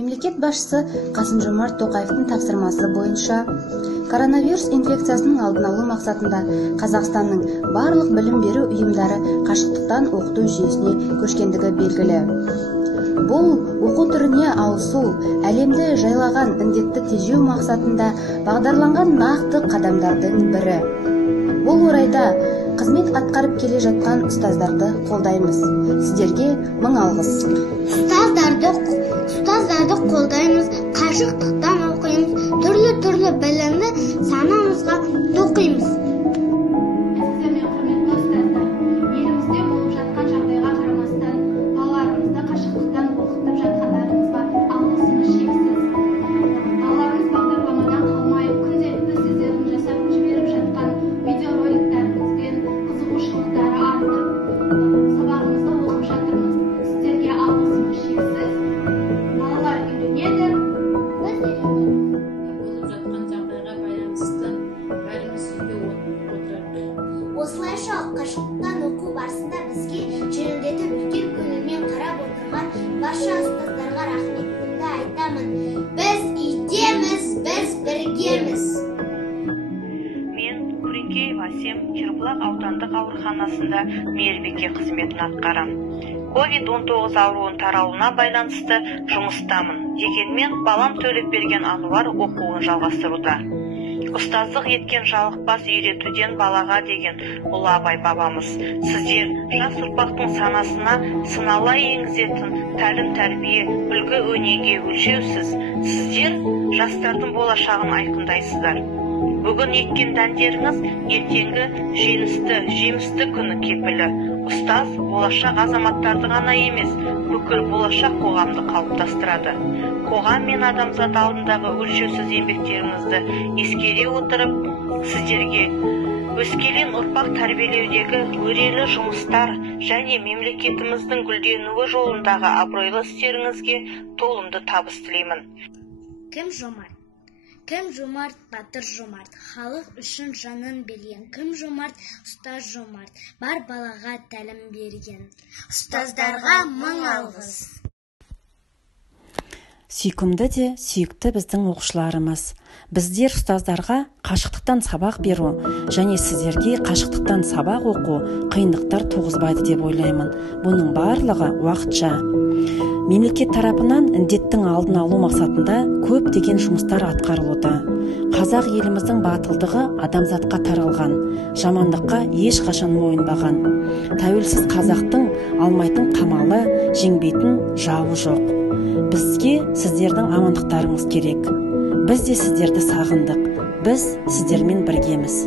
Мемлекет басшысы Қасым-Жомарт Тоқаевтың тапсырмасы бойынша коронавирус инфекциясының алдын алу мақсатында Қазақстанның барлық білім беру ұйымдары қашықтықтан оқыту жүйесіне көшкендігі белгілі. Бұл оқу түріне ауысу әлемді жайлаған індетті тежеу мақсатында бағдарланған нақты қадамдардың бірі. Бұл орайда қызмет атқарып келе жатқан ұстаздарды қолдаймыз. Сіздерге мың алғыс. Ұстаздарды қолдаймыз, қашықтықтан оқимыз, түрлі білімді санамызға тоқимыз. Сіздермен құрметті ұстаздар, елімізде болып жатқан жағдайға қарамастан, балаларымызды қашықтықтан оқытып жатқандарыңызға алғысымыз шексіз. Балаларымыз бағдарламадан қалмай, күнделікті сіздердің жасап жіберіп жатқан видеороликтеріңізбен қызығушылықтары артып, сабағымызды оқып жатырмыз. Сіздерге алғысымыз шексіз. Балалар үйренеді, біз үйренеміз. Болып жатқан жағдайға байланысты бәріміз үйде отырдық. Осылайша қашықтықтан оқу барысында бізге жеңілдетіп үлкен көңілмен қарап отырған барша ұстаздарға рахметімді айтамын. Біз үйдеміз, біз біргеміз. Мен Күреңкеев Асем Кербұлақ аудандық ауруханасында мейірбике қызметін атқарам. COVID-19 ауруын таралуына байланысты жұмыстамын. Дегенмен балам Төлепберген Ануар оқуын жалғастыруда. Ұстаздық еткен жалықпас үйретуден балаға деген ұлы Абай бабамыз. Сіздер жас ұрпақтың санасына сынала енгізетін тәлім тәрбие, үлгі өнеге өлшеусіз. Сіздер жастардың болашағын айқындайсыздар. Бүгін еккен дәндеріңіз ертеңгі жемісті күні кепілі. Ұстаз болашақ азаматтарды ғана емес, бүкіл болашақ қоғамды қалыптастырады. Қоғам мен адамзат алдындағы өлшеусіз еңбектеріңізді ескере отырып, сіздерге өскелең ұрпақ тәрбиелеудегі өрелі жұмыстар және мемлекетіміздің гүлденуі жолындағы абыройлы істеріңізге толымды табыс тілеймін. Кім жомарт? Кім жомарт, батыр жомарт, халық үшін жанын берген. Кім жомарт, ұстаз жомарт, бар балаға тәлім берген. Ұстаздарға мың алғыс. Сүйкімді де сүйікті біздің оқушыларымыз. Біздер ұстаздарға қашықтықтан сабақ беру және сіздерге қашықтықтан сабақ оқу қиындықтар туғызбайды деп ойлаймын. Бұның барлығы уақытша. Мемлекет тарапынан індеттің алдын алу мақсатында көптеген жұмыстар атқарылуда. Қазақ еліміздің батылдығы адамзатқа таралған, жамандыққа ешқашан мойынбаған. Тәуелсіз қазақтың алмайтын қамалы, жеңбейтін жауы жоқ. Бізге сіздердің амандықтарыңыз керек. Біз де сіздерді сағындық. Біз сіздермен біргеміз.